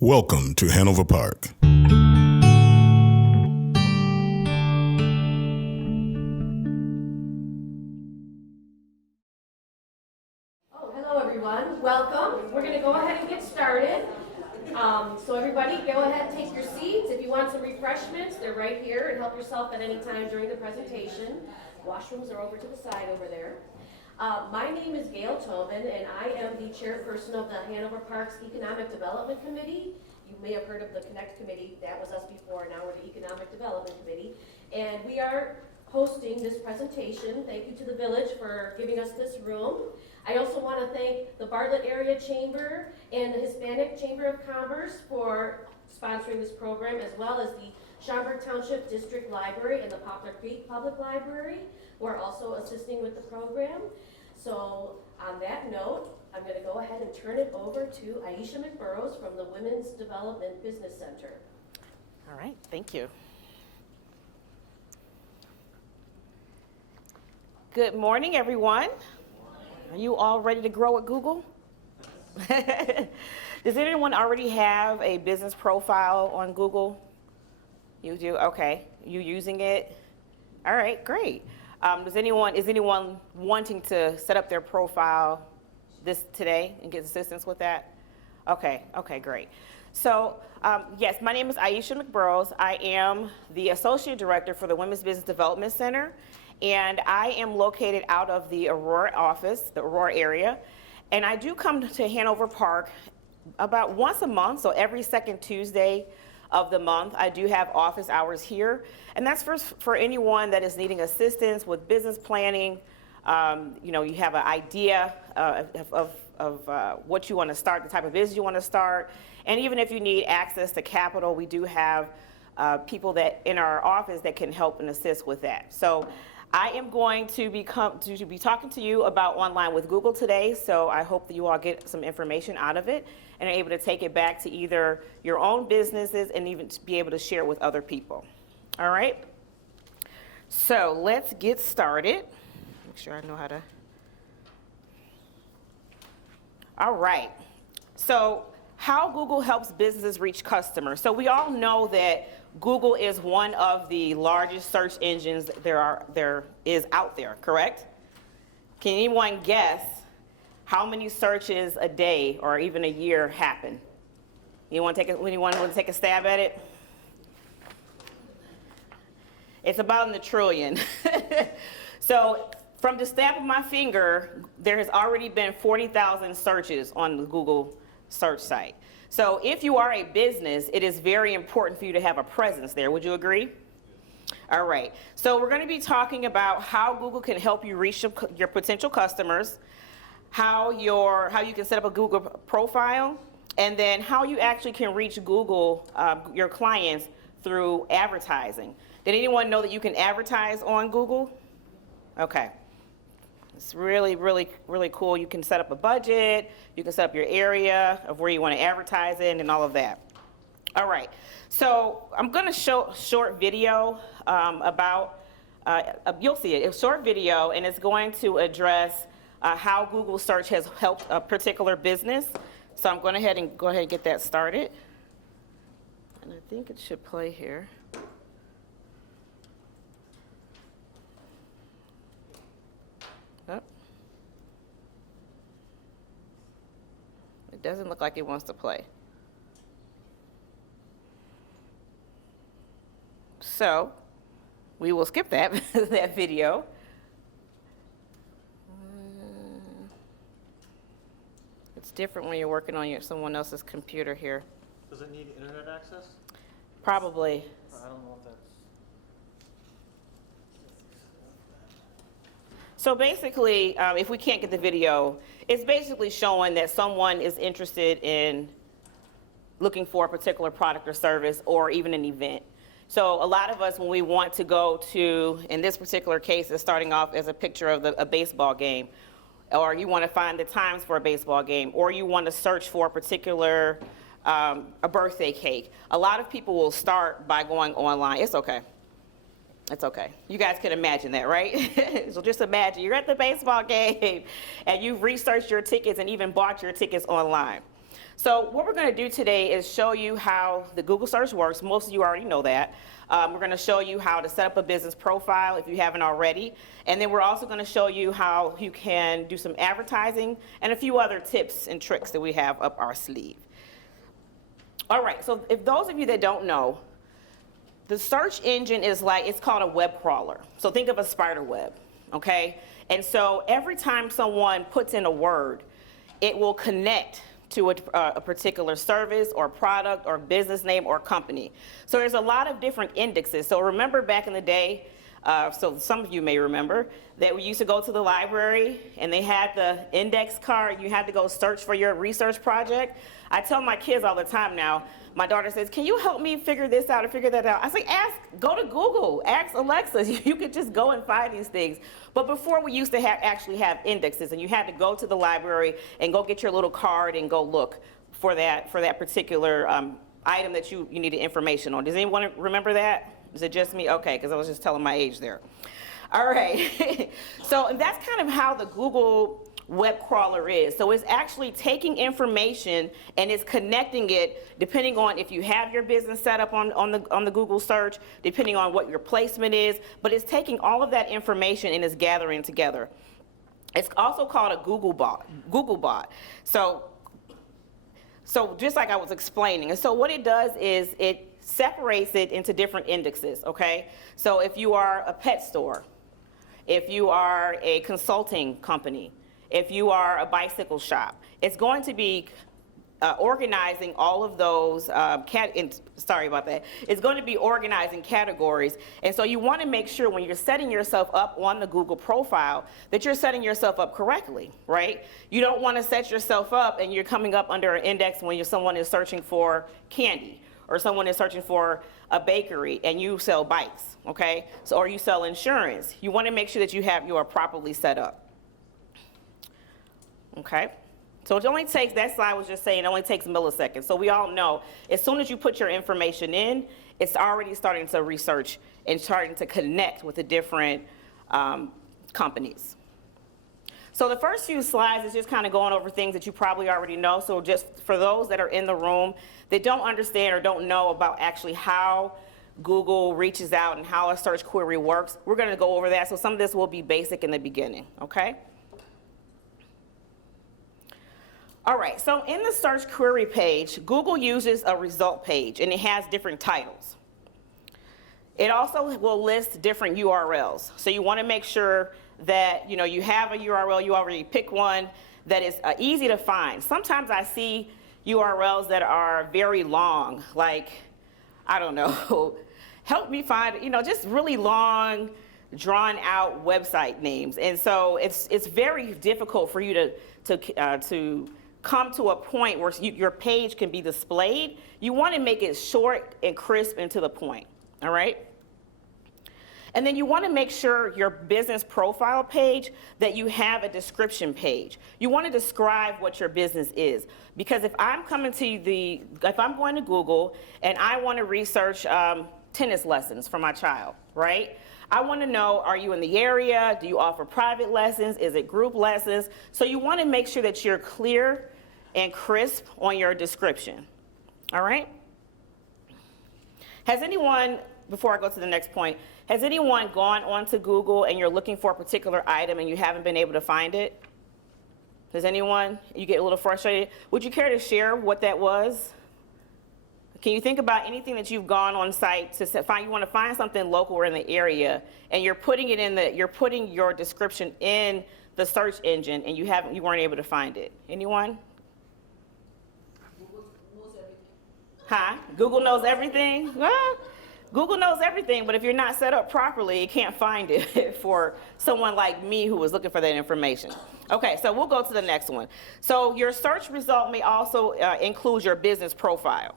Welcome to Hanover Park. Hello everyone, welcome. We're going to go ahead and get started. So everybody go ahead and take your seats. If you want some refreshments, they're right here, and help yourself at any time during the presentation. Washrooms are over to the side over there. My name is Gail Tobin, and I am the chairperson of the Hanover Parks Economic Development Committee. You may have heard of the Connect Committee. That was us before. Now we're the Economic Development Committee. And we are hosting this presentation. Thank you to the village for giving us this room. I also want to thank the Bartlett Area Chamber and the Hispanic Chamber of Commerce for sponsoring this program, as well as the Schaumburg Township District Library and the Poplar Creek Public Library, who are also assisting with the program. So on that note, I'm going to go ahead and turn it over to Aisha Burrows from the Women's Development Business Center. All right, thank you. Good morning, everyone. Are you all ready to grow at Google? Does anyone already have a business profile on Google? You do? Okay. You using it? All right, great. Is anyone wanting to set up their profile today and get assistance with that? Okay, great. So, yes, my name is Aisha Burrows. I am the Associate Director for the Women's Business Development Center, and I am located out of the Aurora office, the Aurora area, and I do come to Hanover Park about once a month, so every second Tuesday of the month. I do have office hours here, and that's for anyone that is needing assistance with business planning. You have an idea of what you want to start, the type of business you want to start, and even if you need access to capital, we do have people that in our office that can help and assist with that. So I am going to be talking to you about online with Google today, so I hope that you all get some information out of it and are able to take it back to either your own businesses and even to be able to share with other people. All right? So let's get started. Make sure I know how to. All right. So how Google helps businesses reach customers. So we all know that Google is one of the largest search engines there is out there, correct? Can anyone guess how many searches a day or even a year happen? Anyone want to take a stab at it? It's about in the trillion. So from the snap of my finger, there has already been 40,000 searches on the Google search site. So if you are a business, it is very important for you to have a presence there. Would you agree? All right. So we're going to be talking about how Google can help you reach your potential customers, how you can set up a Google profile, and then how you actually can reach Google, your clients, through advertising. Did anyone know that you can advertise on Google? Okay. It's really, really, really cool. You can set up a budget, you can set up your area of where you want to advertise in and all of that. All right, so I'm going to show a short video about, you'll see it, a short video, and it's going to address how Google search has helped a particular business. So I'm going to go ahead and get that started. And I think it should play here. Oh. It doesn't look like it wants to play. So we will skip that that video. It's different when you're working on someone else's computer here. Does it need internet access? Probably. I don't know if that's... So basically, if we can't get the video, it's basically showing that someone is interested in looking for a particular product or service or even an event. So a lot of us, when we want to go to, in this particular case, it's starting off as a picture of a baseball game, or you want to find the times for a baseball game, or you want to search for a particular a birthday cake. A lot of people will start by going online. It's okay. It's okay. You guys can imagine that, right? So just imagine you're at the baseball game and you've researched your tickets and even bought your tickets online. So what we're going to do today is show you how the Google search works. Most of you already know that. We're going to show you how to set up a business profile if you haven't already. And then we're also going to show you how you can do some advertising and a few other tips and tricks that we have up our sleeve. All right, so if those of you that don't know, the search engine is it's called a web crawler. So think of a spider web, okay? And so every time someone puts in a word, it will connect to a particular service or product or business name or company. So there's a lot of different indexes. So remember back in the day, so some of you may remember, that we used to go to the library and they had the index card. You had to go search for your research project. I tell my kids all the time now, my daughter says, can you help me figure this out or figure that out? I say, go to Google, ask Alexa. You could just go and find these things. But before we used to actually have indexes, and you had to go to the library and go get your little card and go look for that particular item that you needed information on. Does anyone remember that? Is it just me? Okay, because I was just telling my age there. All right. So that's kind of how the Google web crawler is. So it's actually taking information and it's connecting it depending on if you have your business set up on the Google search, depending on what your placement is, but it's taking all of that information and it's gathering together. It's also called a Google bot. So just like I was explaining, and so what it does is it separates it into different indexes, okay? So if you are a pet store, if you are a consulting company, if you are a bicycle shop, it's going to be organizing all of those, sorry about that, it's going to be organizing categories. And so you want to make sure when you're setting yourself up on the Google profile that you're setting yourself up correctly, right? You don't want to set yourself up and you're coming up under an index when someone is searching for candy or someone is searching for a bakery and you sell bikes, okay? So, or you sell insurance. You want to make sure that you are properly set up. Okay, so it only takes, that slide was just saying it only takes milliseconds. So we all know as soon as you put your information in, it's already starting to research and starting to connect with the different companies. So the first few slides is just kind of going over things that you probably already know. So just for those that are in the room that don't understand or don't know about actually how Google reaches out and how a search query works, we're going to go over that. So some of this will be basic in the beginning, okay? All right, so in the search query page, Google uses a result page and it has different titles. It also will list different URLs. So you want to make sure that you have a URL, you already pick one that is easy to find. Sometimes I see URLs that are very long, like, I don't know, help me find, just really long, drawn out website names. And so it's very difficult for you to come to a point where your page can be displayed. You want to make it short and crisp and to the point, all right? And then you want to make sure your business profile page that you have a description page. You want to describe what your business is. Because if I'm going to Google and I want to research tennis lessons for my child, right? I want to know, are you in the area? Do you offer private lessons? Is it group lessons? So you want to make sure that you're clear and crisp on your description, all right? Has anyone, before I go to the next point, has anyone gone onto Google and you're looking for a particular item and you haven't been able to find it? Does anyone, you get a little frustrated? Would you care to share what that was? Can you think about anything that you've gone on site to find, you want to find something local or in the area and you're putting your description in the search engine and you weren't able to find it? Anyone? Huh? Google knows everything? Well, Google knows everything, but if you're not set up properly, it can't find it for someone like me who was looking for that information. Okay, so we'll go to the next one. So your search result may also include your business profile.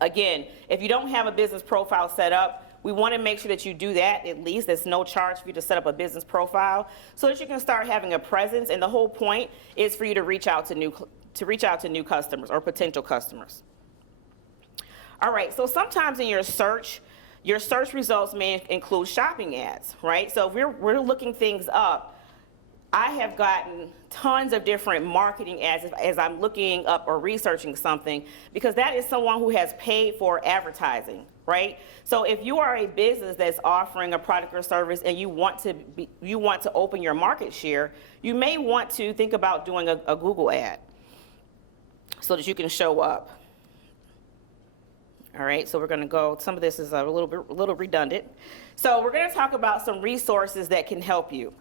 Again, if you don't have a business profile set up, we want to make sure that you do that at least. There's no charge for you to set up a business profile so that you can start having a presence. And the whole point is for you to reach out to new customers or potential customers. All right, so sometimes in your search results may include shopping ads, right? So if we're looking things up, I have gotten tons of different marketing ads as I'm looking up or researching something, because that is someone who has paid for advertising, right? So if you are a business that's offering a product or service and you want to open your market share, you may want to think about doing a Google ad so that you can show up. All right, so we're going to go, some of this is a little redundant. So we're going to talk about some resources that can help you.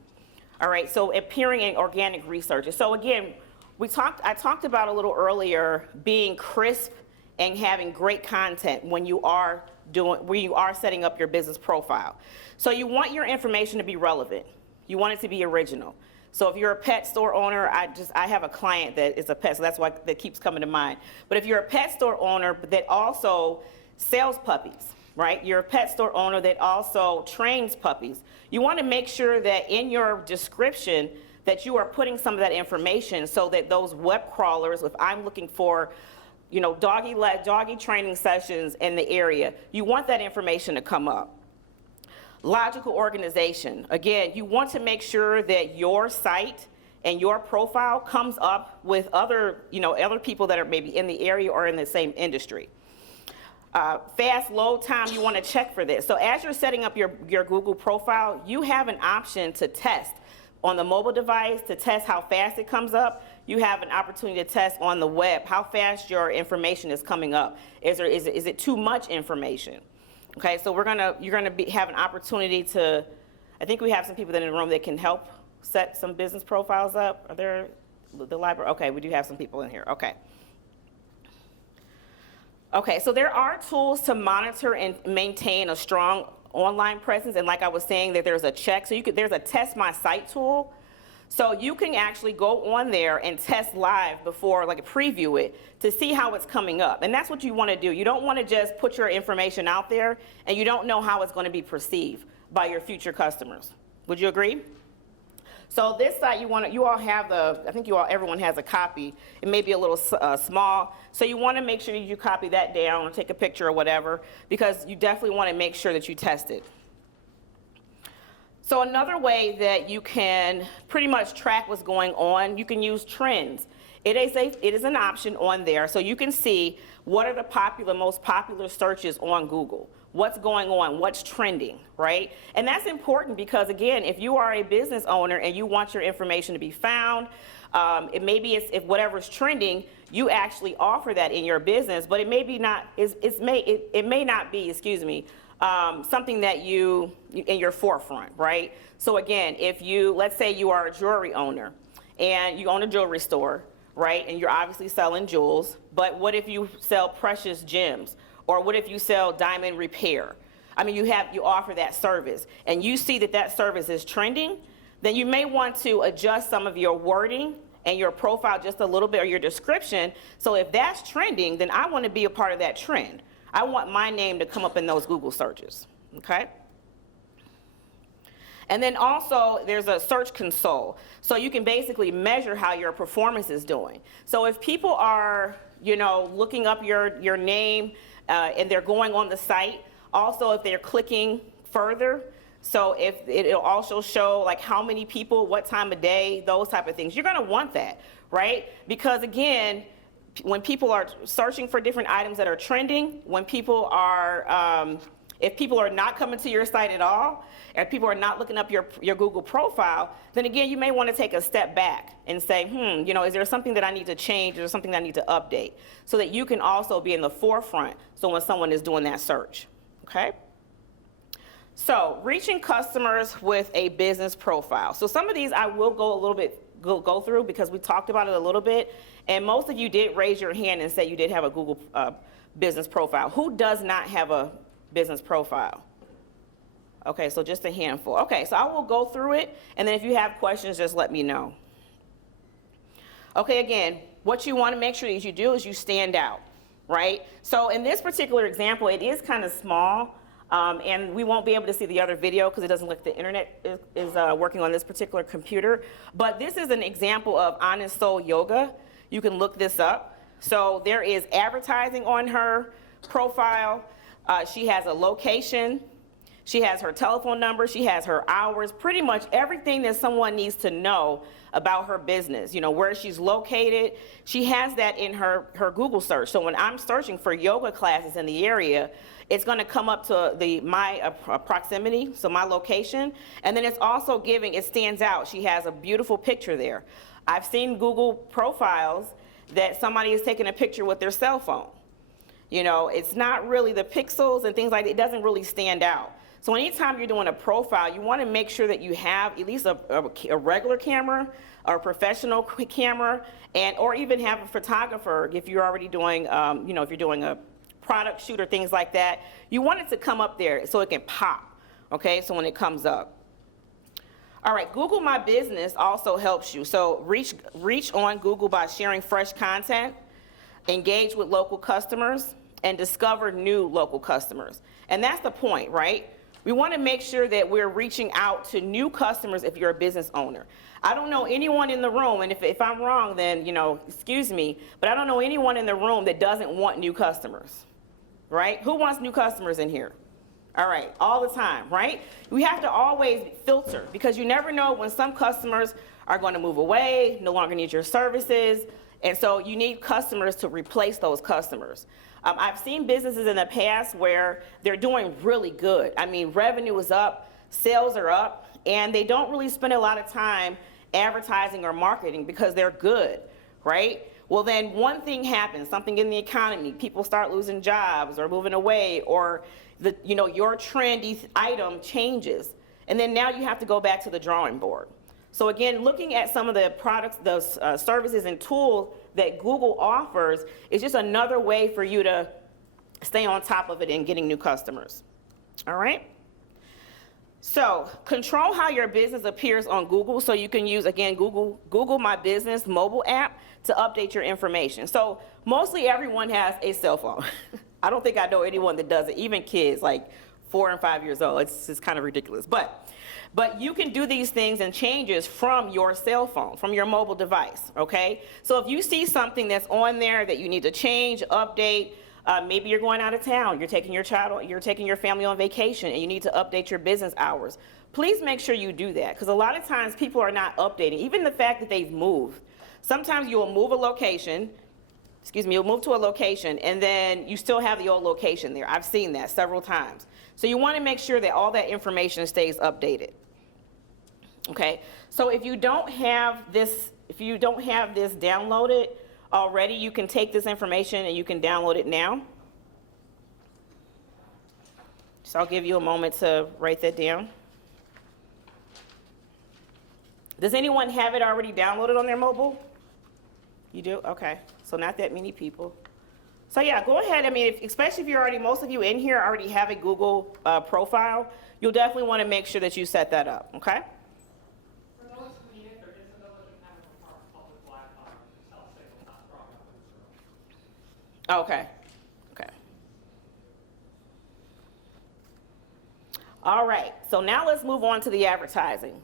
All right, so appearing in organic research. So again, I talked about a little earlier being crisp and having great content when you are setting up your business profile. So you want your information to be relevant. You want it to be original. So if you're a pet store owner, I have a client that is a pet, so that's why that keeps coming to mind. But if you're a pet store owner that also sells puppies, right? You're a pet store owner that also trains puppies. You want to make sure that in your description that you are putting some of that information so that those web crawlers, if I'm looking for, doggy training sessions in the area, you want that information to come up. Logical organization. Again, you want to make sure that your site and your profile comes up with other people that are maybe in the area or in the same industry. Fast load time, you want to check for this. So as you're setting up your Google profile, you have an option to test on the mobile device, to test how fast it comes up. You have an opportunity to test on the web how fast your information is coming up. Is it too much information? Okay, so you're gonna have an opportunity to, I think we have some people in the room that can help set some business profiles up. Are there the library? Okay, we do have some people in here. Okay. Okay, so there are tools to monitor and maintain a strong online presence, and like I was saying, that there's a check. So there's a test my site tool. So you can actually go on there and test live before, like preview it, to see how it's coming up. And that's what you want to do. You don't want to just put your information out there and you don't know how it's going to be perceived by your future customers. Would you agree? So this site, you all have everyone has a copy. It may be a little small. So you want to make sure you copy that down or take a picture or whatever, because you definitely want to make sure that you test it. So another way that you can pretty much track what's going on, you can use trends. It is an option on there, so you can see what are the most popular searches on Google. What's going on, what's trending, right? And that's important because, again, if you are a business owner and you want your information to be found, if whatever's trending, you actually offer that in your business, but it may not be, something that you in your forefront, right? So again, let's say you are a jewelry owner and you own a jewelry store, right? And you're obviously selling jewels, but what if you sell precious gems? Or what if you sell diamond repair? I mean, you offer that service and you see that service is trending, then you may want to adjust some of your wording and your profile just a little bit, or your description. So if that's trending, then I want to be a part of that trend. I want my name to come up in those Google searches, okay? And then also there's a search console. So you can basically measure how your performance is doing. So if people are, looking up your name and they're going on the site, also if they're clicking further, so if it'll also show like how many people, what time of day, those type of things. You're gonna want that, right? Because again, when people are searching for different items that are trending, when people are, if people are not coming to your site at all, and people are not looking up your Google profile, then again, you may want to take a step back and say, is there something that I need to change, or something that I need to update, so that you can also be in the forefront, so when someone is doing that search, okay? So, reaching customers with a business profile. So some of these I will go through because we talked about it a little bit, and most of you did raise your hand and say you did have a Google business profile. Who does not have a business profile? Okay, so just a handful. Okay, so I will go through it, and then if you have questions, just let me know. Okay, again, what you want to make sure that you do is you stand out, right? So in this particular example, it is kind of small, and we won't be able to see the other video because it doesn't look like the internet is working on this particular computer. But this is an example of Honest Soul Yoga. You can look this up. So there is advertising on her profile. She has a location. She has her telephone number, she has her hours, pretty much everything that someone needs to know about her business, you know, where she's located. She has that in her Google search. So when I'm searching for yoga classes in the area, it's going to come up to my proximity, so my location. And then it's also giving, it stands out. She has a beautiful picture there. I've seen Google profiles that somebody is taking a picture with their cell phone. You know, it's not really the pixels and things like that. It doesn't really stand out. So anytime you're doing a profile, you want to make sure that you have at least a regular camera or a professional camera, or even have a photographer if you're already doing, you know, if you're doing a product shoot or things like that. You want it to come up there so it can pop, okay, so when it comes up. All right, Google My Business also helps you. So reach on Google by sharing fresh content, engage with local customers, and discover new local customers. And that's the point, right? We want to make sure that we're reaching out to new customers if you're a business owner. I don't know anyone in the room, and if I'm wrong, then, you know, excuse me, but I don't know anyone in the room that doesn't want new customers, right? Who wants new customers in here? All right, all the time, right? We have to always filter, because you never know when some customers are going to move away, no longer need your services, and so you need customers to replace those customers. I've seen businesses in the past where they're doing really good. I mean, revenue is up, sales are up, and they don't really spend a lot of time advertising or marketing because they're good, right? Well, then one thing happens, something in the economy, people start losing jobs or moving away, or your trendy item changes, and then now you have to go back to the drawing board. So again, looking at some of the products, those services and tools that Google offers is just another way for you to stay on top of it and getting new customers. All right? So control how your business appears on Google, so you can use, again, Google My Business mobile app to update your information. So mostly everyone has a cell phone. I don't think I know anyone that doesn't, even kids like 4 and 5 years old. It's just kind of ridiculous. But you can do these things and changes from your cell phone, from your mobile device, okay? So if you see something that's on there that you need to change, update, maybe you're going out of town, you're taking your family on vacation, and you need to update your business hours. Please make sure you do that, because a lot of times people are not updating, even the fact that they've moved. Sometimes you'll move a location, you'll move to a location, and then you still have the old location there. I've seen that several times. So you want to make sure that all that information stays updated. Okay, so if you don't have this downloaded already, you can take this information and you can download it now. So I'll give you a moment to write that down. Does anyone have it already downloaded on their mobile? You do? Okay, so not that many people. So yeah, go ahead. I mean, especially if most of you in here already have a Google profile, you'll definitely want to make sure that you set that up, okay? For those convenient, there is another Hanover Park public Wi-Fi cell signal not strong enough in this room. Okay. Okay. All right, so now let's move on to the advertising.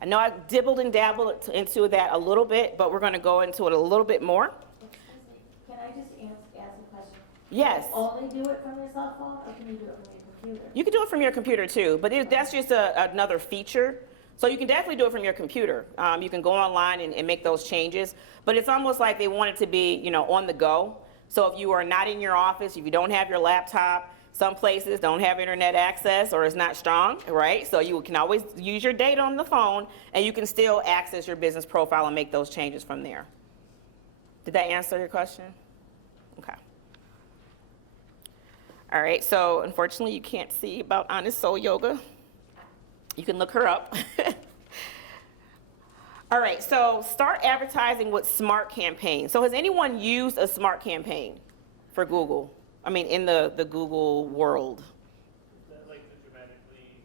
I know I dibbled and dabbled into that a little bit, but we're going to go into it a little bit more. Excuse me, can I just ask a question? Yes. Only do it from your cell phone, or can you do it from your computer? You can do it from your computer too, but that's just another feature. So you can definitely do it from your computer. You can go online and make those changes, but it's almost like they want it to be, on the go. So if you are not in your office, if you don't have your laptop, some places don't have internet access or it's not strong, right? So you can always use your data on the phone, and you can still access your business profile and make those changes from there. Did that answer your question? Okay. All right, so unfortunately you can't see about Honest Soul Yoga. You can look her up. All right, so start advertising with smart campaigns. So has anyone used a smart campaign for Google? I mean, in the Google world. Is that like the dramatically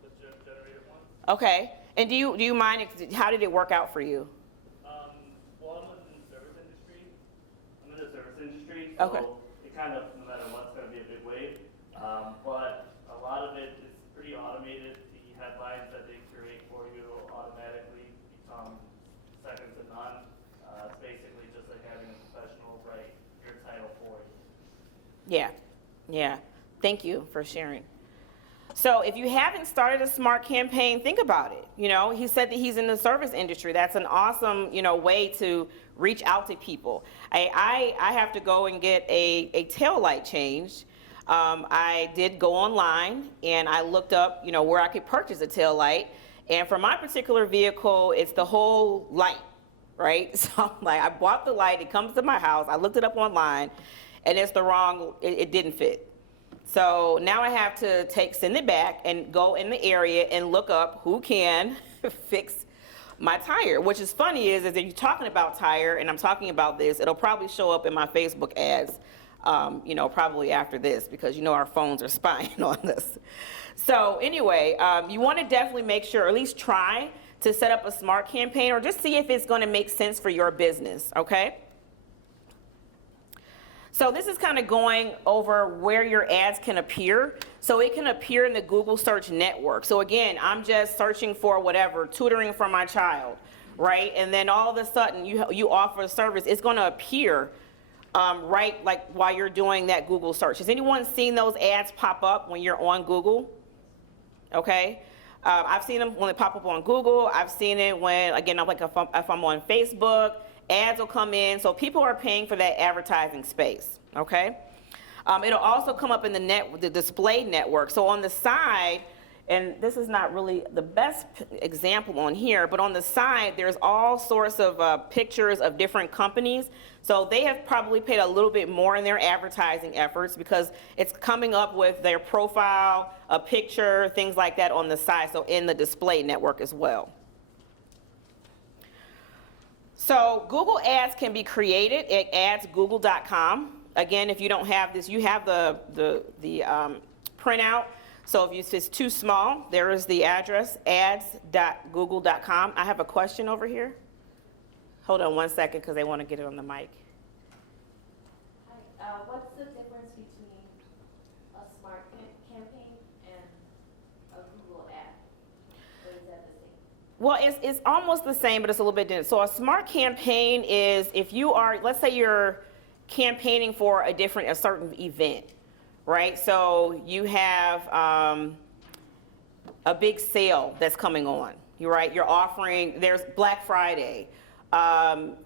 generated one? Okay, and do you mind, how did it work out for you? Well, I'm in the service industry. Okay. So it kind of, no matter what's going to be a big wave. But a lot of it is pretty automated. The headlines that they curate for you automatically become second to none. It's basically just like having a professional write your title for you. Yeah. Thank you for sharing. So if you haven't started a smart campaign, think about it. You know, he said that he's in the service industry. That's an awesome, you know, way to reach out to people. I have to go and get a tail light changed. I did go online and I looked up, you know, where I could purchase a tail light. And for my particular vehicle, it's the whole light, right? So I'm like, I bought the light, it comes to my house, I looked it up online, and it's the wrong, it didn't fit. So now I have to send it back and go in the area and look up who can fix my tire. Which is funny is if you're talking about tire and I'm talking about this, it'll probably show up in my Facebook ads, you know, probably after this, because you know our phones are spying on us. So anyway, you want to definitely make sure, or at least try to set up a smart campaign, or just see if it's going to make sense for your business, okay? So this is kind of going over where your ads can appear. So it can appear in the Google search network. So again, I'm just searching for whatever, tutoring for my child, right? And then all of a sudden you offer a service, it's going to appear right like while you're doing that Google search. Has anyone seen those ads pop up when you're on Google? Okay. I've seen them when they pop up on Google. I've seen it when, again, if I'm on Facebook, ads will come in. So people are paying for that advertising space, okay? It'll also come up in the display network. So on the side, and this is not really the best example on here, but on the side, there's all sorts of pictures of different companies. So they have probably paid a little bit more in their advertising efforts because it's coming up with their profile, a picture, things like that on the side, so in the display network as well. So Google Ads can be created at adsgoogle.com. Again, if you don't have this, you have the printout. So if it's too small, there is the address, ads.google.com. I have a question over here. Hold on one second because they want to get it on the mic. Hi, what's the difference between a smart campaign and a Google ad? Or is that the same? Well, it's almost the same, but it's a little bit different. So a smart campaign is if you are, let's say you're campaigning for a certain event, right? So you have a big sale that's coming on, you're offering, there's Black Friday,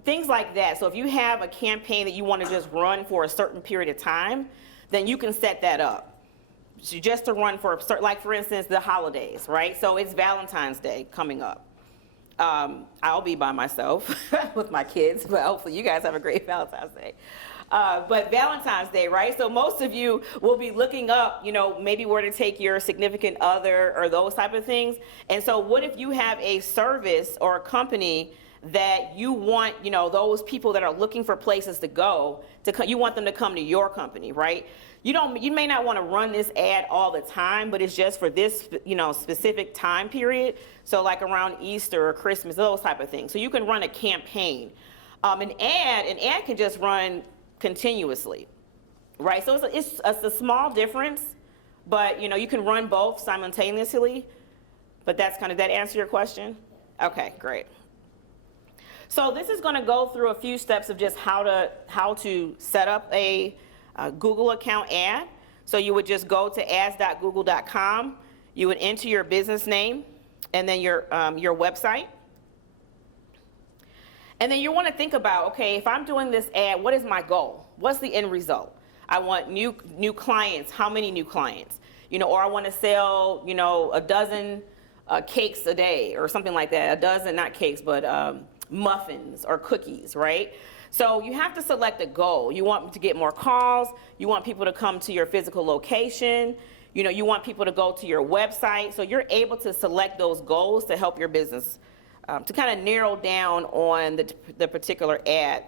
things like that. So if you have a campaign that you want to just run for a certain period of time, then you can set that up. So just to run for a certain, like for instance, the holidays, right? So it's Valentine's Day coming up. I'll be by myself with my kids, but hopefully you guys have a great Valentine's Day. But Valentine's Day, right? So most of you will be looking up, maybe where to take your significant other or those type of things. And so what if you have a service or a company that you want, those people that are looking for places to go, you want them to come to your company, right? You may not want to run this ad all the time, but it's just for this, specific time period. So like around Easter or Christmas, those type of things. So you can run a campaign. An ad can just run continuously, right? So it's a small difference, but you can run both simultaneously. But that's that answer your question? Okay, great. So this is going to go through a few steps of just how to set up a Google account ad. So you would just go to ads.google.com. You would enter your business name and then your website. And then you want to think about, okay, if I'm doing this ad, what is my goal? What's the end result? I want new clients. How many new clients? Or I want to sell, a dozen cakes a day or something like that. A dozen, not cakes, but muffins or cookies, right? So you have to select a goal. You want to get more calls. You want people to come to your physical location. You want people to go to your website. So you're able to select those goals to help your business to kind of narrow down on the particular ad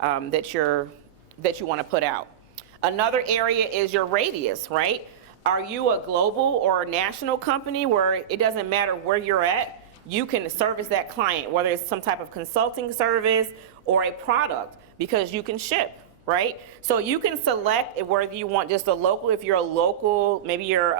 that you want to put out. Another area is your radius, right? Are you a global or a national company where it doesn't matter where you're at? You can service that client, whether it's some type of consulting service or a product, because you can ship, right? So you can select whether you want just a local, if you're a local, maybe you're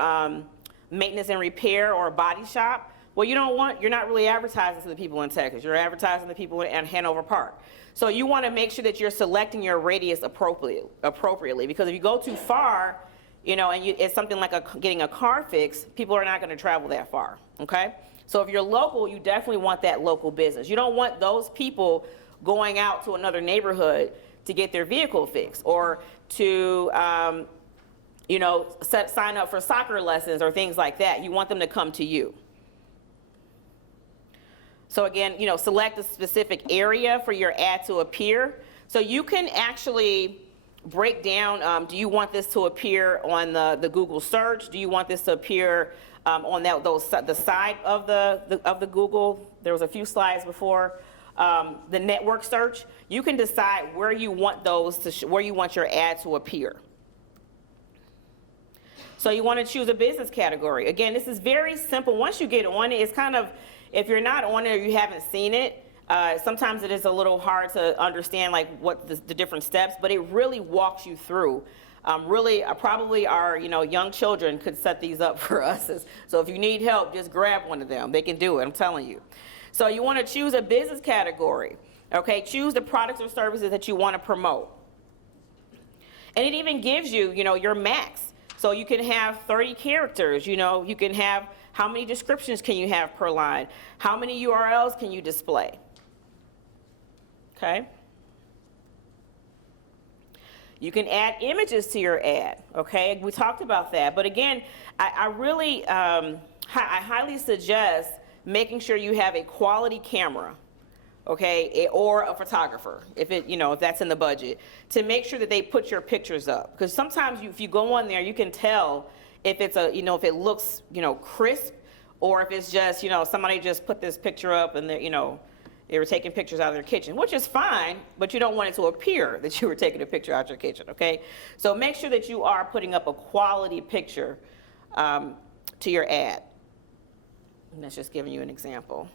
maintenance and repair or a body shop. Well, you're not really advertising to the people in Texas. You're advertising to the people in Hanover Park. So you want to make sure that you're selecting your radius appropriately, because if you go too far, and it's something like getting a car fixed, people are not going to travel that far, okay? So if you're local, you definitely want that local business. You don't want those people going out to another neighborhood to get their vehicle fixed, or to, sign up for soccer lessons or things like that. You want them to come to you. So again, select a specific area for your ad to appear. So you can actually break down, do you want this to appear on the Google search? Do you want this to appear on the side of the Google? There was a few slides before. The network search. You can decide where you want where you want your ad to appear. So you want to choose a business category. Again, this is very simple. Once you get on it, it's kind of, if you're not on it or you haven't seen it, sometimes it is a little hard to understand like what the different steps, but it really walks you through. Probably our young children could set these up for us. So if you need help, just grab one of them. They can do it, I'm telling you. So you want to choose a business category. Okay, choose the products or services that you want to promote. And it even gives you, your max. So you can have 30 characters, you can have how many descriptions can you have per line? How many URLs can you display? Okay. You can add images to your ad, okay? We talked about that. But again, I highly suggest making sure you have a quality camera, okay, or a photographer, if that's in the budget, to make sure that they put your pictures up. Because sometimes if you go on there, you can tell if it's if it looks, crisp, or if it's just, somebody just put this picture up and they were taking pictures out of their kitchen, which is fine, but you don't want it to appear that you were taking a picture out of your kitchen, okay? So make sure that you are putting up a quality picture to your ad. And that's just giving you an example.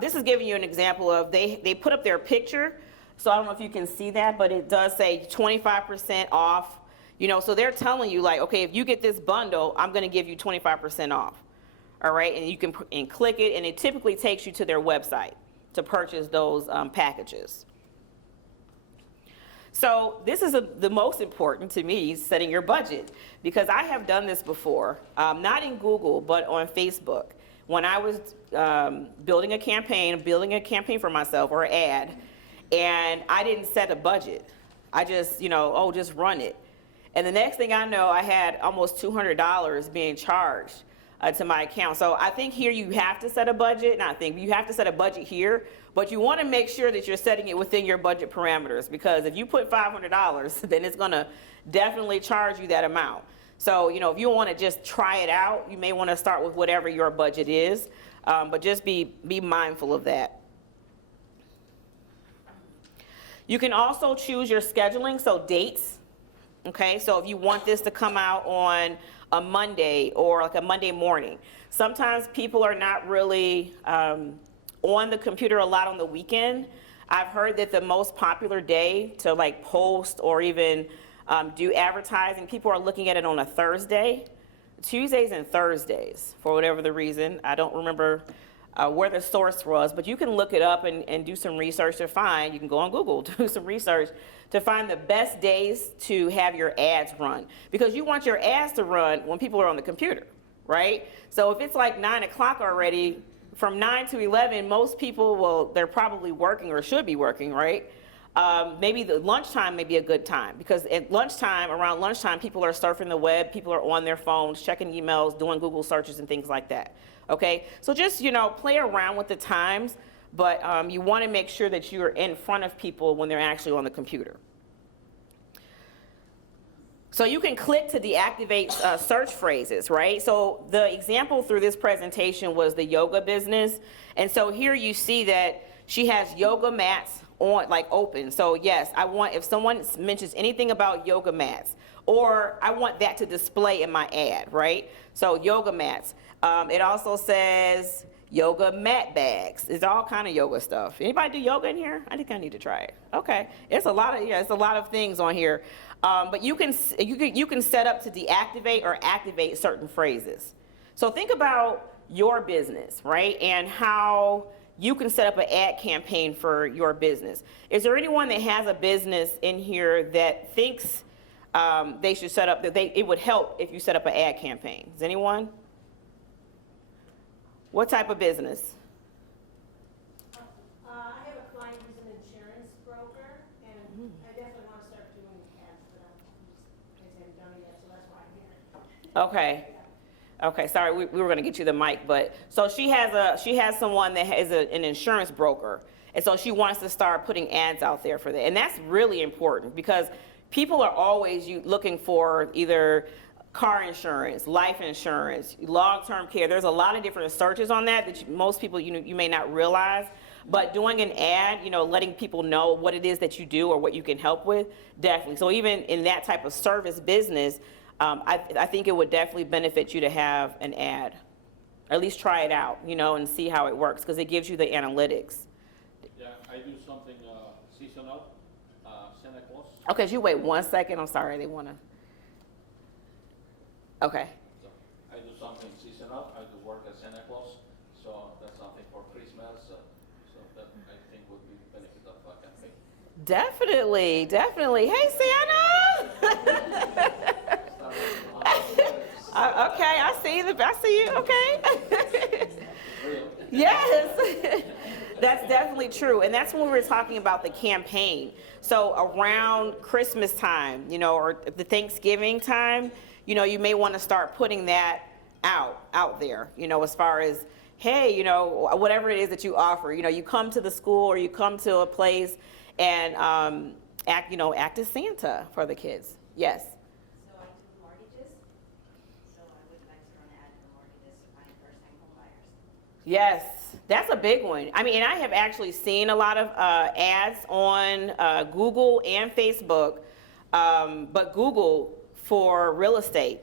This is giving you an example of, they put up their picture, so I don't know if you can see that, but it does say 25% off. So they're telling you like, okay, if you get this bundle, I'm gonna give you 25% off. All right, and you can click it, and it typically takes you to their website to purchase those packages. So this is the most important to me, setting your budget, because I have done this before, not in Google, but on Facebook. When I was building a campaign for myself, or an ad, and I didn't set a budget. I just, just run it. And the next thing I know, I had almost $200 being charged to my account. So I think here you have to set a budget, you have to set a budget here, but you want to make sure that you're setting it within your budget parameters, because if you put $500, then it's going to definitely charge you that amount. So, if you want to just try it out, you may want to start with whatever your budget is, but just be mindful of that. You can also choose your scheduling, so dates, okay? So if you want this to come out on a Monday or like a Monday morning. Sometimes people are not really on the computer a lot on the weekend. I've heard that the most popular day to like post or even do advertising, people are looking at it on a Thursday, Tuesdays and Thursdays, for whatever the reason. I don't remember where the source was, but you can look it up and do some research to find. You can go on Google, do some research to find the best days to have your ads run, because you want your ads to run when people are on the computer, right? So if it's like 9 o'clock already, from 9 to 11, most people they're probably working or should be working, right? Maybe the lunchtime may be a good time, because at around lunchtime, people are surfing the web, people are on their phones, checking emails, doing Google searches and things like that, okay? So just, play around with the times, but you want to make sure that you're in front of people when they're actually on the computer. So you can click to deactivate search phrases, right? So the example through this presentation was the yoga business. And so here you see that she has yoga mats on, like open. So yes, if someone mentions anything about yoga mats, or I want that to display in my ad, right? So yoga mats. It also says yoga mat bags. It's all kind of yoga stuff. Anybody do yoga in here? I think I need to try it. Okay, it's a lot of things on here. But you can set up to deactivate or activate certain phrases. So think about your business, right? And how you can set up an ad campaign for your business. Is there anyone that has a business in here that thinks they should set up, it would help if you set up an ad campaign. Does anyone? What type of business? I have a client who's an insurance broker, and I definitely want to start doing ads, but I haven't done it yet, so that's why I'm here. Okay. Okay, sorry, we were gonna get you the mic, but, so she has someone that is an insurance broker, and so she wants to start putting ads out there for that, and that's really important, because people are always looking for either car insurance, life insurance, long-term care. There's a lot of different searches on that most people, you may not realize, but doing an ad, letting people know what it is that you do or what you can help with, definitely. So even in that type of service business, I think it would definitely benefit you to have an ad. Or at least try it out, and see how it works, because it gives you the analytics. Yeah, I do something seasonal, Santa Claus. Okay, you wait 1 second. I'm sorry, they want to. Okay. So I do something seasonal. I do work as Santa Claus, so that's something for Christmas. So that I think would be benefit of a campaign. Definitely, definitely. Hey, Santa. Okay, I see you. Okay. Yes. That's definitely true, and that's when we were talking about the campaign. So around Christmas time, or the Thanksgiving time, you may want to start putting that out there, as far as, hey, whatever it is that you offer, you come to the school or you come to a place and act as Santa for the kids. Yes. So I do mortgages, so I would like to run an ad for mortgages to find first-time home buyers. Yes, that's a big one. I mean, and I have actually seen a lot of ads on Google and Facebook, but Google for real estate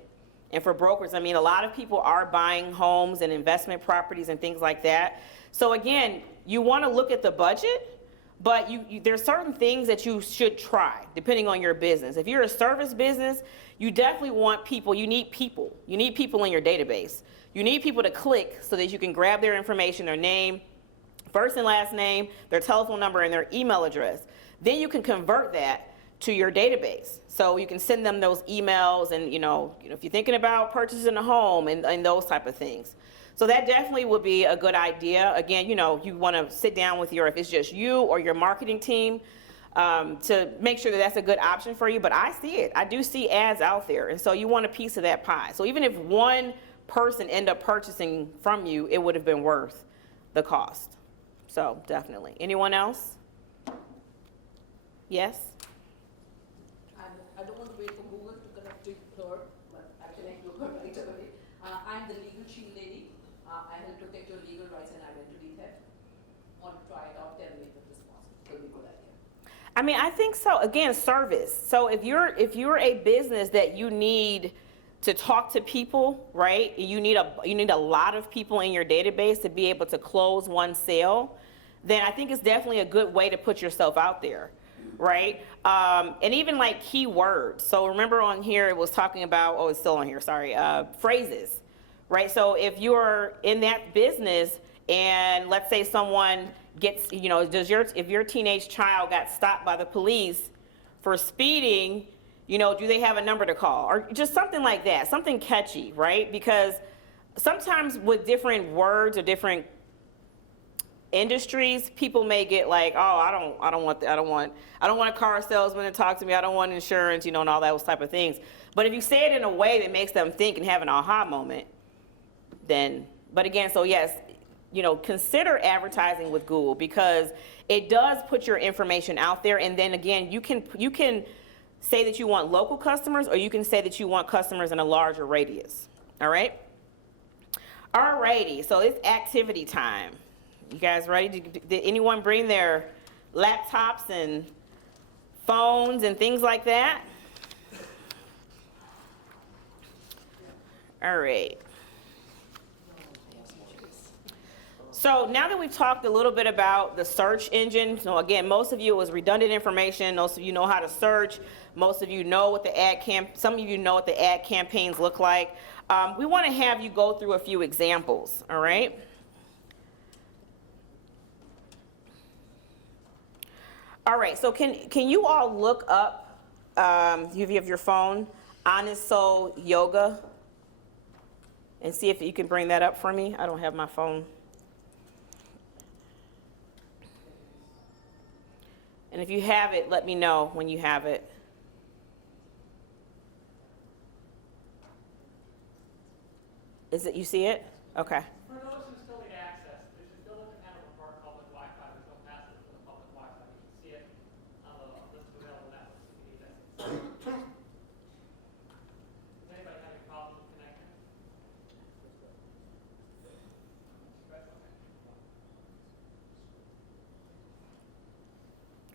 and for brokers. I mean, a lot of people are buying homes and investment properties and things like that. So again, you want to look at the budget, but there's certain things that you should try depending on your business. If you're a service business, you definitely want people. You need people. You need people in your database. You need people to click so that you can grab their information, their name, first and last name, their telephone number, and their email address. Then you can convert that to your database. So you can send them those emails and, if you're thinking about purchasing a home and those type of things. So that definitely would be a good idea. Again, you want to sit down with if it's just you or your marketing team, to make sure that that's a good option for you. But I see it. I do see ads out there. And so you want a piece of that pie. So even if one person end up purchasing from you, it would have been worth the cost. So definitely. Anyone else? Yes? I don't want to wait for Google to connect to her, but I connect to her right away. I'm the legal shield lady. I help protect your legal rights and identity theft. Want to try it out? Tell me if it is possible. It would be a good idea. I mean, I think so. Again, service. So if you're a business that you need to talk to people, right? You need a lot of people in your database to be able to close one sale. Then I think it's definitely a good way to put yourself out there, right? And even like keywords. So remember on here it was talking about, it's still on here, sorry, phrases, right? So if you're in that business and let's say someone gets, if your teenage child got stopped by the police for speeding, do they have a number to call? Or just something like that, something catchy, right? Because sometimes with different words or different industries, people may get like, I don't want a car salesman to talk to me. I don't want insurance, and all those type of things. But if you say it in a way that makes them think and have an aha moment, then, but again, so yes, consider advertising with Google because it does put your information out there. And then again, you can say that you want local customers or you can say that you want customers in a larger radius. All right? All righty, so it's activity time. You guys ready? Did anyone bring their laptops and phones and things like that? All right. So now that we've talked a little bit about the search engine, so again, most of you it was redundant information. Most of you know how to search. Most of you know what the some of you know what the ad campaigns look like. We want to have you go through a few examples, all right? All right, so can you all look up if you have your phone, Honest Soul Yoga, and see if you can bring that up for me. I don't have my phone. And if you have it, let me know when you have it. Is it, you see it? Okay. For those who still need access, they should still look at Hanover Park public Wi-Fi. There's no password for the public Wi-Fi. You can see it on the list of available networks if you need that. Does anybody have any problems with connecting?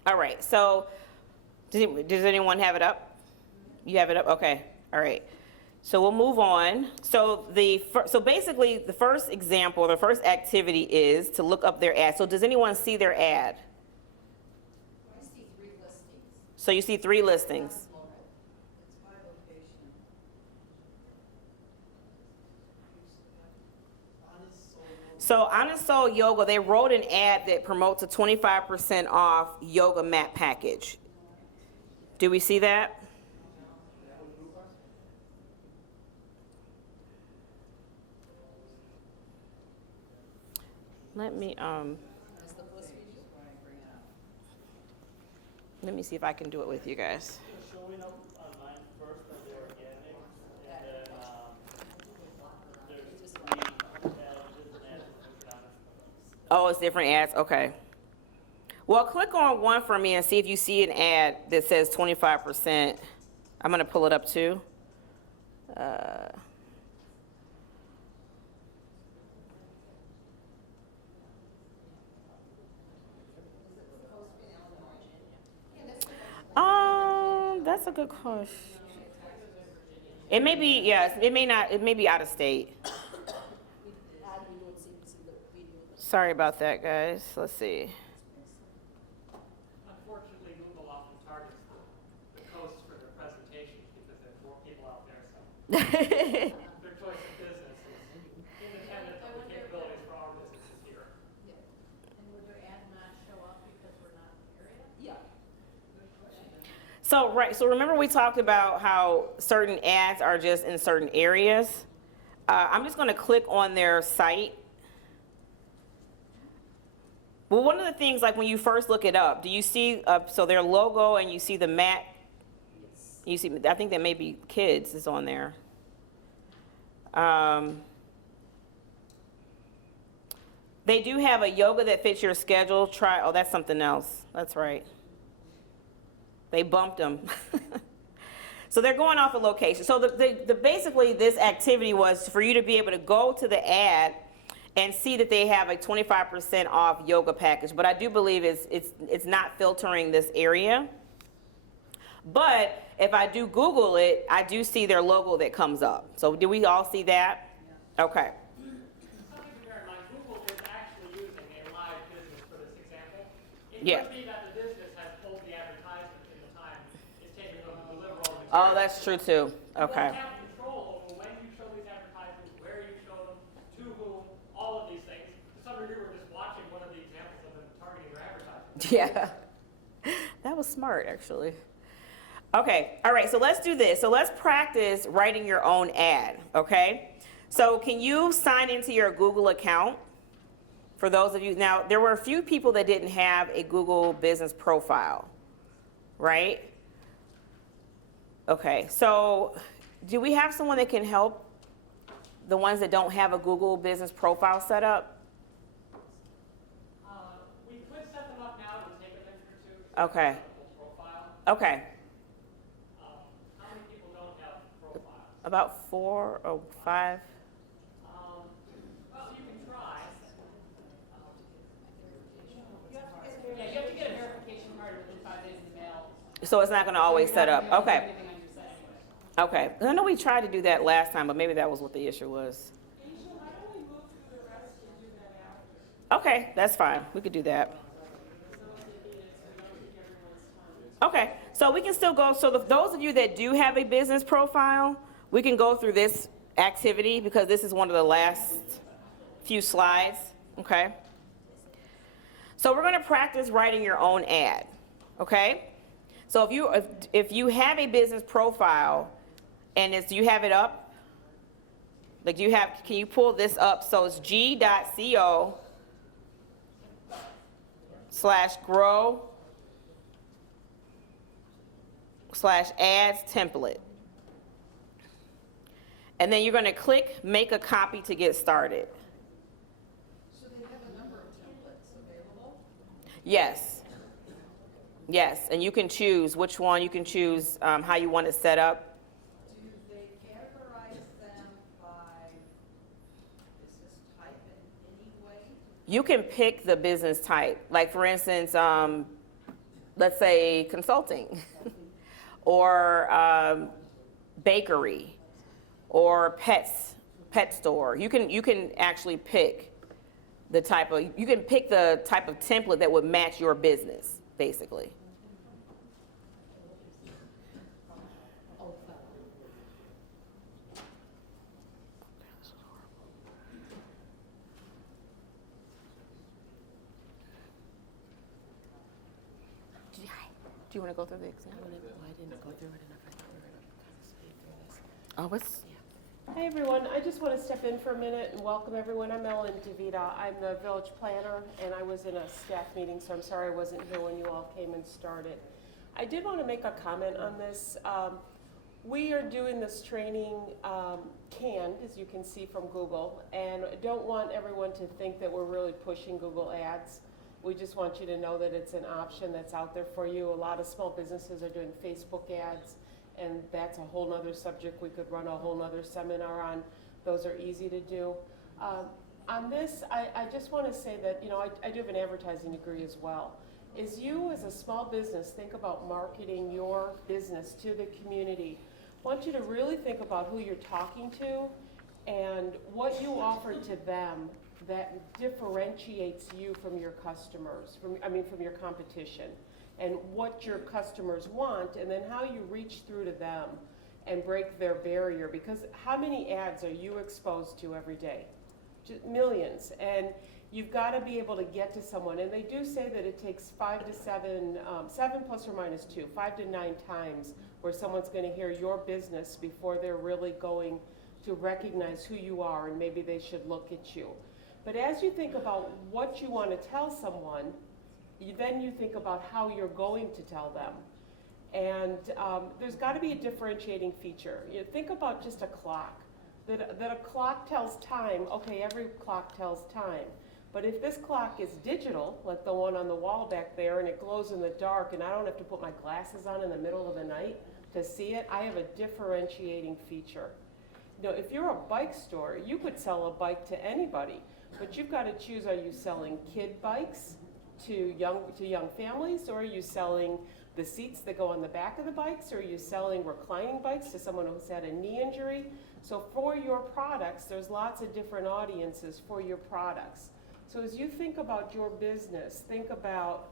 All right, so does anyone have it up? You have it up? Okay, all right. So we'll move on. So so basically the first example, the first activity is to look up their ad. So does anyone see their ad? I see 3 listings. So you see 3 listings. It's by location. So Honest Soul Yoga, they wrote an ad that promotes a 25% off yoga mat package. Do we see that? Let me That's the first video. let me see if I can do it with you guys. Showing up on mine first as the organic, and then there's 3 different ads. Oh, it's different ads? Okay. Well, click on one for me and see if you see an ad that says 25%. I'm going to pull it up too. That's a good question. It may be, yes, it may not, it may be out of state. Sorry about that, guys. Let's see. Unfortunately, Google often targets the coasts for their presentations because there's more people out there, so their choice of business is independent of the capabilities for our businesses here. And would your ad not show up because we're not in the area? Yeah. So, right, so remember we talked about how certain ads are just in certain areas? I'm just going to click on their site. Well, one of the things, like when you first look it up, do you see, so their logo and you see the mat? Yes. You see, I think that maybe kids is on there. They do have a yoga that fits your schedule. Try, oh, that's something else. That's right. They bumped them. So they're going off a location. So basically this activity was for you to be able to go to the ad and see that they have a 25% off yoga package. But I do believe it's not filtering this area. But if I do Google it, I do see their logo that comes up. So do we all see that? Okay. Something to bear in mind, Google is actually using a live business for this example. It Yeah. could be that the business has pulled the advertisement in the time it's taken them to deliver all the materials. Oh, that's true too. Okay. You don't have control over when you show these advertisements, where you show them, to whom, all of these things. Some of you were just watching one of the examples of them targeting their advertisements. Yeah. That was smart, actually. Okay, all right, so let's do this. So let's practice writing your own ad, okay? So can you sign into your Google account? For those of you, now there were a few people that didn't have a Google business profile, right? Okay, so do we have someone that can help the ones that don't have a Google business profile set up? We could set them up now. It would take a minute or two. Okay. To set up a full profile. Okay, How many people don't have profiles? about 4 or 5. Well, you can try. Yeah, you have to get a verification card within 5 days in the mail. So it's not gonna always set up, okay. Anything on your site anyway. Okay, I know we tried to do that last time, but maybe that was what the issue was. Aisha, why don't we move through the rest and do that after? Okay, that's fine, we could do that. Okay, so we can still go, so those of you that do have a business profile, we can go through this activity because this is one of the last few slides, okay? So we're gonna practice writing your own ad, okay? So if you have a business profile and you have it up, like can you pull this up? So it's g.co/grow/ads template. And then you're going to click make a copy to get started. So they have a number of templates available? Yes. Yes, and you can choose which one, you can choose how you want it set up. Do they categorize them by business type in any way? You can pick the business type. Like for instance, let's say consulting or bakery or pet store. You can actually pick the type of template that would match your business, basically. Do you want to go through the exam? I didn't go through it enough. I thought we were going to speed through this. Oh, what's? Hi, everyone. I just want to step in for a minute and welcome everyone. I'm Ellen DeVita. I'm the village planner, and I was in a staff meeting, so I'm sorry I wasn't here when you all came and started. I did want to make a comment on this. We are doing this training canned, as you can see from Google, and I don't want everyone to think that we're really pushing Google Ads. We just want you to know that it's an option that's out there for you. A lot of small businesses are doing Facebook ads, and that's a whole nother subject we could run a whole nother seminar on. Those are easy to do. On this, I just want to say that, you know, I do have an advertising degree as well. As you as a small business think about marketing your business to the community, I want you to really think about who you're talking to and what you offer to them that differentiates you from your customers, from your competition, and what your customers want, and then how you reach through to them and break their barrier. Because how many ads are you exposed to every day? Just millions. And you've got to be able to get to someone. And they do say that it takes 5 to 7, 7 plus or minus 2, 5 to 9 times where someone's going to hear your business before they're really going to recognize who you are, and maybe they should look at you. But as you think about what you want to tell someone, then you think about how you're going to tell them. And there's got to be a differentiating feature. You think about just a clock. That a clock tells time. Okay, every clock tells time. But if this clock is digital, like the one on the wall back there, and it glows in the dark, and I don't have to put my glasses on in the middle of the night to see it, I have a differentiating feature. You know, if you're a bike store, you could sell a bike to anybody, but you've got to choose: are you selling kid bikes to young families, or are you selling the seats that go on the back of the bikes, or are you selling reclining bikes to someone who's had a knee injury? So for your products, there's lots of different audiences for your products. So as you think about your business, think about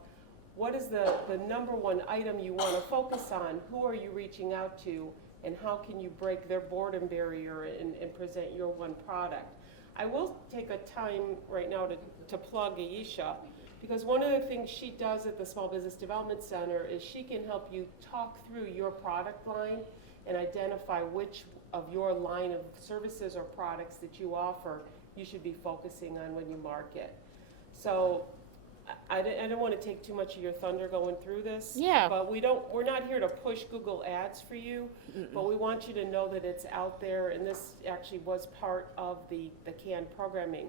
what is the number one item you want to focus on, who are you reaching out to, and how can you break their boredom barrier and present your one product. I will take a time right now to plug Aisha, because one of the things she does at the Small Business Development Center is she can help you talk through your product line and identify which of your line of services or products that you offer you should be focusing on when you market. So I don't want to take too much of your thunder going through this. Yeah. But we're not here to push Google Ads for you, but we want you to know that it's out there, and this actually was part of the canned programming.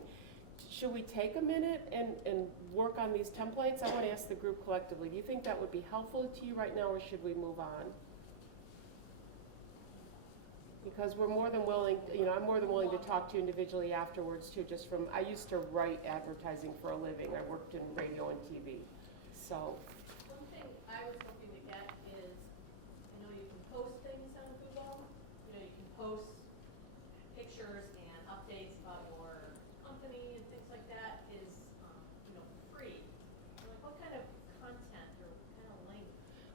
Should we take a minute and work on these templates? I want to ask the group collectively. Do you think that would be helpful to you right now, or should we move on? Because we're more than willing, I'm more than willing to talk to you individually afterwards too, I used to write advertising for a living. I worked in radio and TV, so. One thing I was hoping to get is, I know you can post things on Google, you can post pictures and updates about your company and things like that is, free. So like, what kind of content or what kind of link?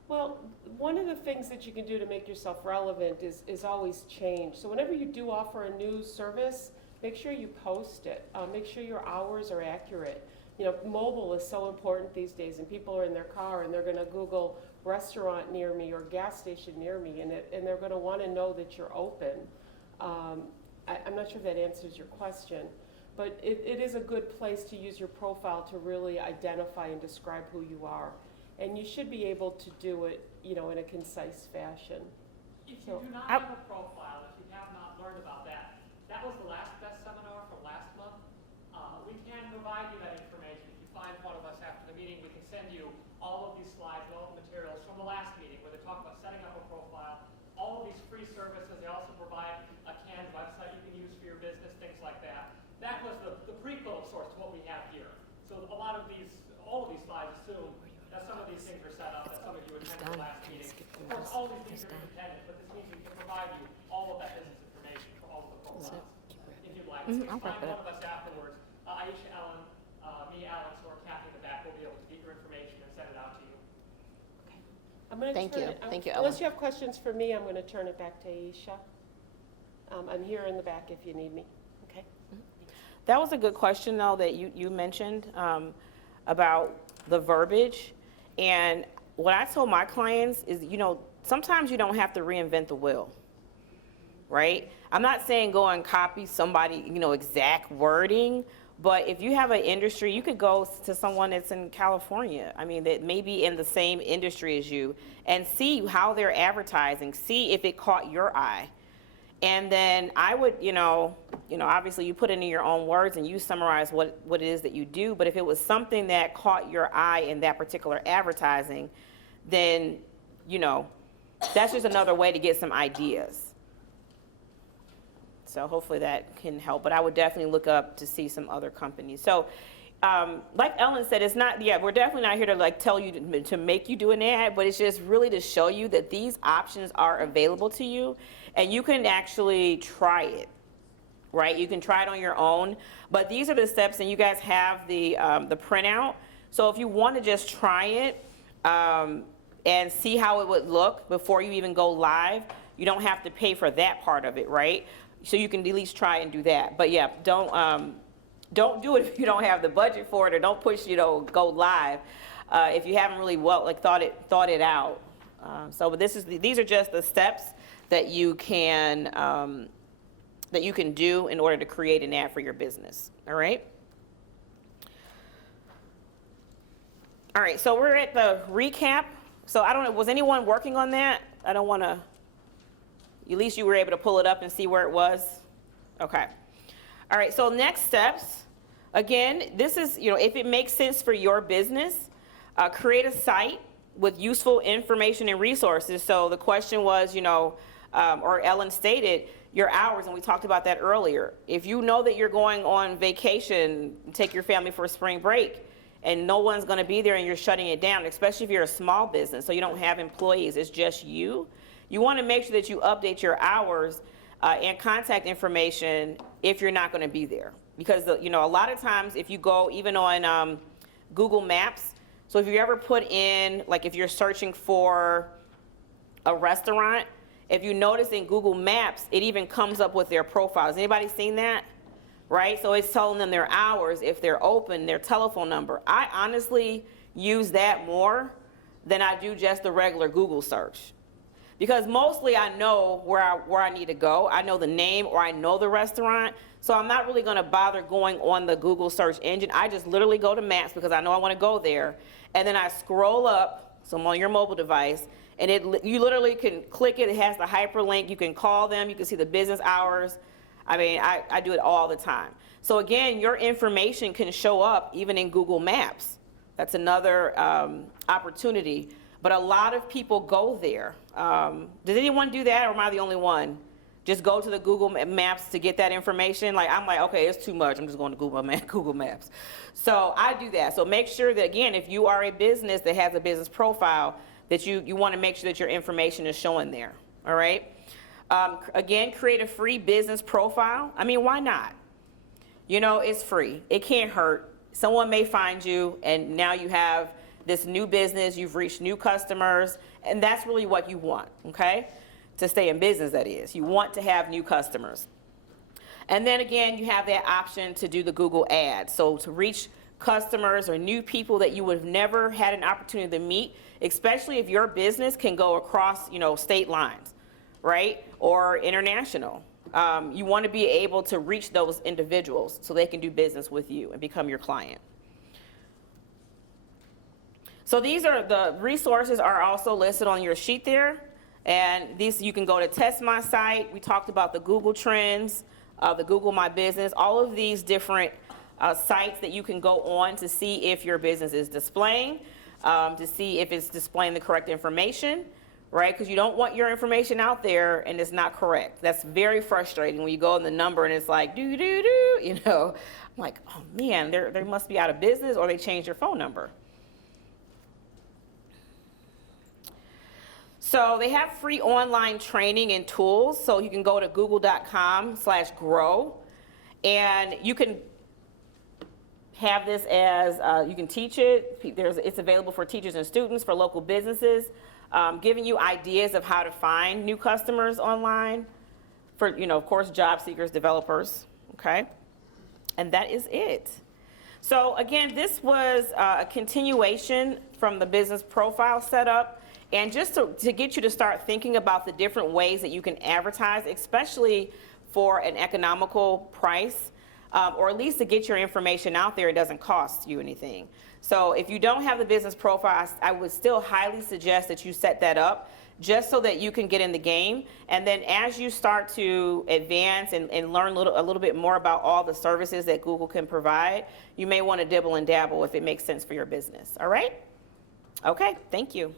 Well, one of the things that you can do to make yourself relevant is always change. So whenever you do offer a new service, make sure you post it. Make sure your hours are accurate. Mobile is so important these days, and people are in their car and they're going to Google restaurant near me or gas station near me, and they're gonna wanna know that you're open. I'm not sure if that answers your question, but it is a good place to use your profile to really identify and describe who you are. And you should be able to do it, you know, in a concise fashion. If So, you do not have a profile, if you have not learned about that, that was the last best seminar from last month. We can provide you that information. If you find one of us after the meeting, we can send you all of these slides, all the materials from the last meeting where they talk about setting up a profile, all of these free services. They also provide a canned website you can use for your business, things like that. That was the prequel of sorts to what we have here. So a lot of these, all of these slides assume that some of these things are set up, that some of you attended the last meeting. Of course, all these things are independent, but this means we can provide you all of that business information for all of the profiles, if you'd like. So you find one of us afterwards, Aisha, Ellen, me, Alex, or Kathy in the back will be able to get your information and send it out to you. I'm gonna Thank turn you. it- Thank you, Unless you have questions for me, I'm gonna turn it back to Aisha. I'm here in the back if you need me, okay? That was a good question, though, that you mentioned about the verbiage. And what I told my clients is, you know, sometimes you don't have to reinvent the wheel, right? I'm not saying go and copy somebody, you know, exact wording, but if you have an industry, you could go to someone that's in California, I mean, that may be in the same industry as you, and see how they're advertising, see if it caught your eye. And then I would, you know, obviously you put it in your own words and you summarize what it is that you do, but if it was something that caught your eye in that particular advertising, then, you know, that's just another way to get some ideas. So hopefully that can help, but I would definitely look up to see some other companies. So, like Ellen said, it's not, we're definitely not here to like tell you to make you do an ad, but it's just really to show you that these options are available to you and you can actually try it, right? You can try it on your own, but these are the steps, and you guys have the printout. So if you want to just try it and see how it would look before you even go live, you don't have to pay for that part of it, right? So you can at least try and do that. But yeah, don't do it if you don't have the budget for it, or don't push, you know, go live if you haven't really thought it out. But these are just the steps that you can do in order to create an ad for your business. All right. All right. So we're at the recap. So I don't know. Was anyone working on that? I don't want to. At least you were able to pull it up and see where it was. Okay. All right. So next steps. Again, this is, you know, if it makes sense for your business, create a site with useful information and resources. So the question was, you know, or Ellen stated, your hours, and we talked about that earlier. If you know that you're going on vacation, take your family for a spring break, and no one's going to be there and you're shutting it down, especially if you're a small business, so you don't have employees, it's just you. You want to make sure that you update your hours and contact information if you're not going to be there. Because, you know, a lot of times if you go even on Google Maps, so if you ever put in, like if you're searching for a restaurant, if you notice in Google Maps, it even comes up with their profiles. Anybody seen that? Right? So it's telling them their hours, if they're open, their telephone number. I honestly use that more than I do just the regular Google search. Because mostly I know where I need to go. I know the name, or I know the restaurant. So I'm not really going to bother going on the Google search engine. I just literally go to Maps because I know I want to go there. And then I scroll up, so I'm on your mobile device, and you literally can click it. It has the hyperlink. You can call them. You can see the business hours. I mean, I do it all the time. So again, your information can show up even in Google Maps. That's another opportunity. But a lot of people go there. Does anyone do that, or am I the only one? Just go to the Google Maps to get that information? Like, I'm like, okay, it's too much. I'm just going to Google Maps. So I do that. So make sure that, again, if you are a business that has a business profile, that you want to make sure that your information is showing there. All right? Again, create a free business profile. I mean, why not? You know, it's free. It can't hurt. Someone may find you, and now you have this new business. You've reached new customers, and that's really what you want, okay? To stay in business, that is. You want to have new customers. And then again, you have that option to do the Google ads. So to reach customers or new people that you would have never had an opportunity to meet, especially if your business can go across, state lines, right? Or international. You want to be able to reach those individuals so they can do business with you and become your client. So these are the resources are also listed on your sheet there. And these, you can go to Test My Site. We talked about the Google Trends, the Google My Business, all of these different sites that you can go on to see if your business is displaying, to see if it's displaying the correct information, right? Because you don't want your information out there and it's not correct. That's very frustrating when you go in the number and it's like, I'm like, oh man, they must be out of business or they changed their phone number. So they have free online training and tools. So you can go to google.com/grow and you can have this as, you can teach it. It's available for teachers and students, for local businesses, giving you ideas of how to find new customers online for, of course, job seekers, developers, okay? And that is it. So again, this was a continuation from the business profile setup. And just to get you to start thinking about the different ways that you can advertise, especially for an economical price, or at least to get your information out there, it doesn't cost you anything. So if you don't have the business profile, I would still highly suggest that you set that up just so that you can get in the game. And then as you start to advance and learn a little bit more about all the services that Google can provide, you may want to dibble and dabble if it makes sense for your business. All right? Okay, thank you.